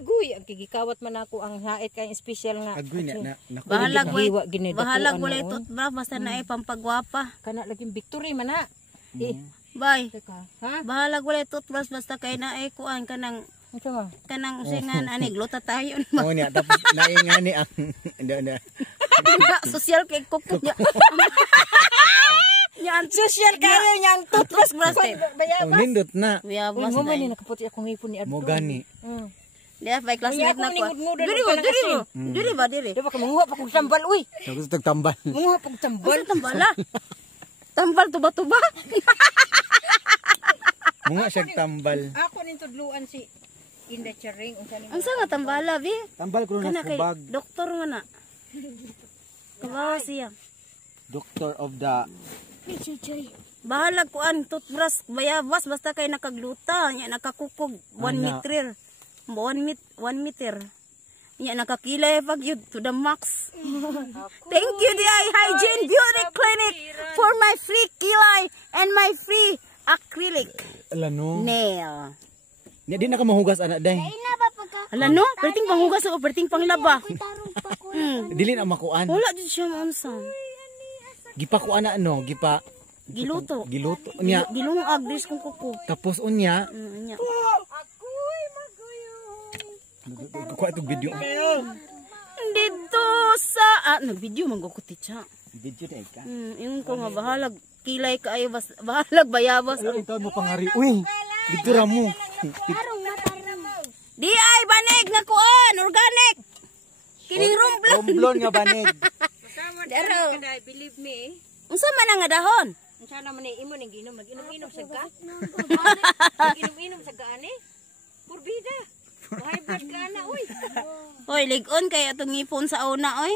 guy, ang gigikawat man ako ang hait kay special nga. Agoy na Bahalag wala itot ba basta na ay pampagwapa. Kana laging victory man na. Bay. Ha? Bahalag wala itot basta kay na ay kuan kanang usingan ani glota tayo. Oo niya, tapos naingani ang Social kay kuko niya. Yan Social kayo niyang toothbrush braste. nindot na. Bayabas Mo man na. ni nakaputi akong ngipon ni Adto. Mo gani. Dia by classmate na ko. Diri ba diri? Di ba ka manguha pa kong tambal uy. So gusto tagtambal. Manguha pa kong tambal. Bal tambala. Tambal tuba-tuba. Mga siya tambal. Ako nin tudluan si Inda Charing unsa ni. Ang nga tambala bi? Tambal ko na Kana kay kubag. doktor man na. Kabawa siya. Doctor of the Bahalag kuan toothbrush bayabas basta kay nakagluta nya nakakukog 1 meter. 1 meter. Nya nakakilay pag yun to the max. Thank you DI Hygiene Beauty Clinic for my free kilay and my free acrylic alano. nail. Nya di na ka mahugas anak day. Hala no, perting panghugas o perting panglaba. Dili na makuan. Wala jud siya maunsa. Gipa ko ana no, Giluto. giluto nya. Gilungag dis kung kuko. Tapos unya, Nya. kuha itong video. Dito sa nag-video manggukuti siya. Video na ka. Yung ko nga bahalag kilay kaayo bahalag bayabas. Ito mo pangari. Uy, dito ra mo. Di ay banig nga kuan, organic. Kining romblon. Romblon nga banig. Daro. Believe me. Unsa man nga dahon? Unsa naman ni imo ning ginom mag-inom-inom sa ga? Inom-inom sa gaani? Purbida. High blood ka na uy. Hoy, ligon kay atong ngipon sa una oy.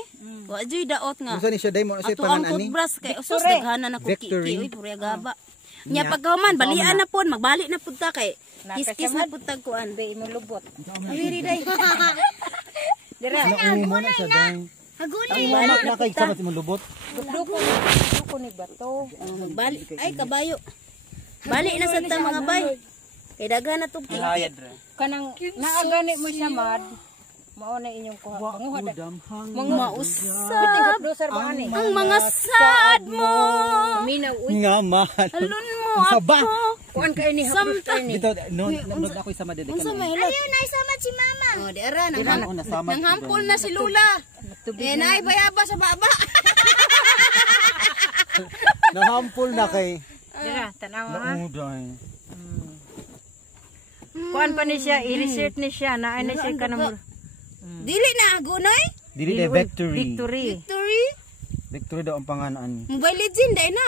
Wa joy daot nga. Unsa ni siya day mo sa Ato ang pangan ani? toothbrush kay usos daghanan ako Victory. kiki oy purya gaba. Nya pagkahuman balian na pud magbalik na pud ta kay kiskis na pud tag kuan. Be imo lubot. Awiri day. Dira. Mo na siya day. Ang manok na kay sa mo lubot. Duko ni bato. Magbalik ay kabayo. Balik na sa ta mga bay. Kay daghan na tug Kanang naagani mo siya mad. Mao na inyong kuha. Manguha da. mausap Producer ba ani? ang mga sad mo. Minaw uy. Nga man. Halun mo Saba. ako. Kuan kay ni haplos kay ni. Dito no ako isa madede Unsa ka. may hilat? Ayun na sama si mama. Oh, di ara nang hampol na si Lula. Eh nay bayaba sa baba. Nahampol na kay. Dira, tanawa ha. Nauday. Kuan pa ni siya, i-research ni siya na ano siya kanang Dili na agunoy? Dili day victory. victory. Victory. Victory daw ang pangalan. Mobile Legend day na.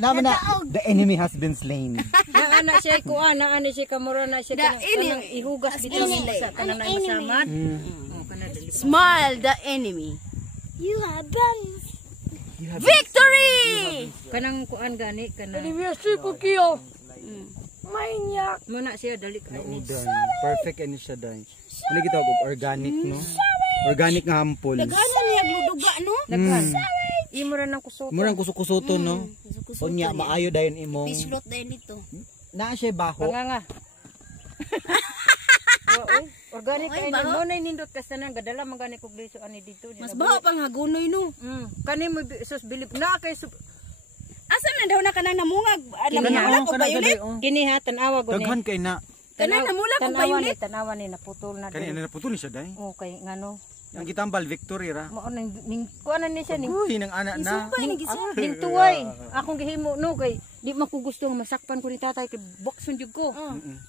Naman na the enemy has been slain. Na ana siya kuan, na ano siya kamura na siya kanang ihugas dito sa kanang masamad. Smile the enemy. You have done. Victory! Kanang kuan gani kanang Maniac. muna siya dali kay ni. Perfect ani siya day. Ano gitawag og organic no? Organic nga hampol. Daghanan niya gluduga no? Daghan. Imo ra nang kusot. Murang kusuk-kusuto no. Unya maayo dayon imong. Pislot day dito. Naa siya baho. Panganga. Organic Oy, ay baho. mo na nindot ka sanan gadala man gani kog liso ani dito. Mas baho pang hagunoy no. Kani mo sus bilib na kay Asa na daw na kanang namungag? Namungag ko violet? kini ha tanawa gud ni. Daghan kay na. Kanang namula ko violet? Tanawa ni naputol na. Kani na naputol ni siya day. Okay ngano. Ang gitambal victory ra. Mao ning kuan ni siya ning Uy nang ana na. Sumpay ni gisum. Dintuway. Akong gihimo no kay di man ko gusto nga masakpan ko ni tatay kay bokson jud ko.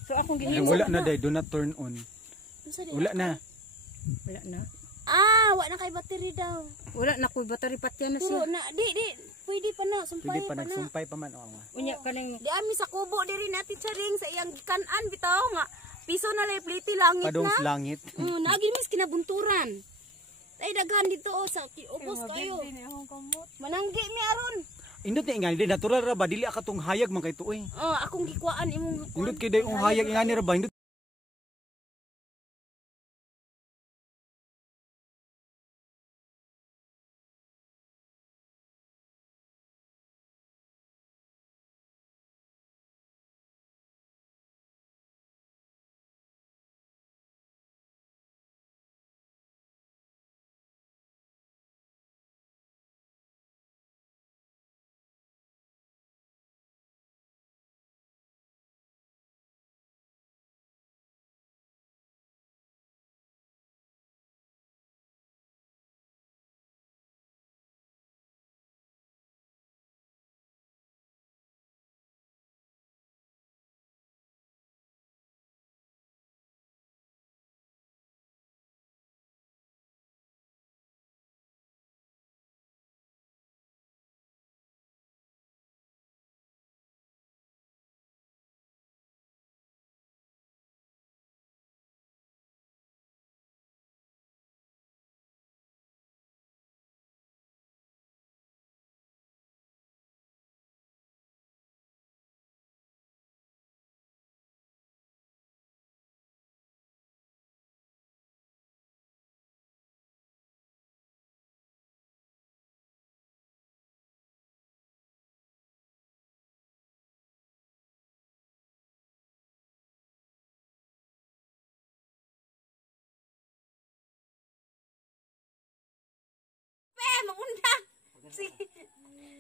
So akong Ay, gihimo. wala na day, do not turn on. Wala na. Wala na. Wa na kay battery daw. Wala na koy battery patyan na siya. Puro na di pwede pa na sumpay Pwede pa pa na. nagsumpay pa man o. Unya kaning Di ami sa kubo diri natin charing sa iyang kanan bitaw nga piso na lay pliti langit Padong na. sa langit. Nagi mis kinabunturan. Ay daghan dito sa ubos kayo. Mananggi mi aron. Indot ni ingani natural ra ba dili akatong hayag man kay tuoy. Akong gikuan imong Indot kay day hayag ingani ra ba indot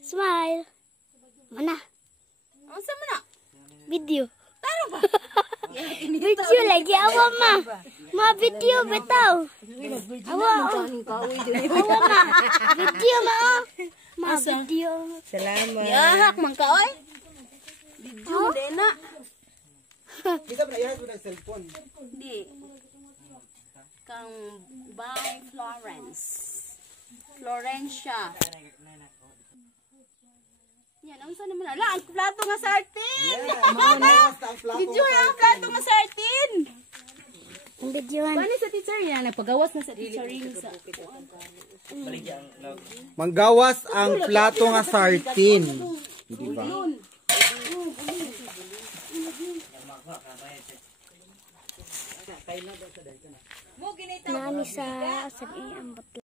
Smile. Mana? Unsa man na? Video. Video lagi awak mah. Ma video betaw. Awak. Awak mah. Video mah. Ma video. Salamat. Yahak man ka oy. Video din na. Kita ba yan sa cellphone? Di. Kang by Florence. Florencia. Yan, ang saan naman? Ala, ang plato nga sartin! Video na ang plato nga sartin! Ang videoan. Paano sa teacher yan? Nagpagawas na sa teacher ring sa... Manggawas ang plato nga sartin. Di ba? Mo ginita. Nani sa ang batla.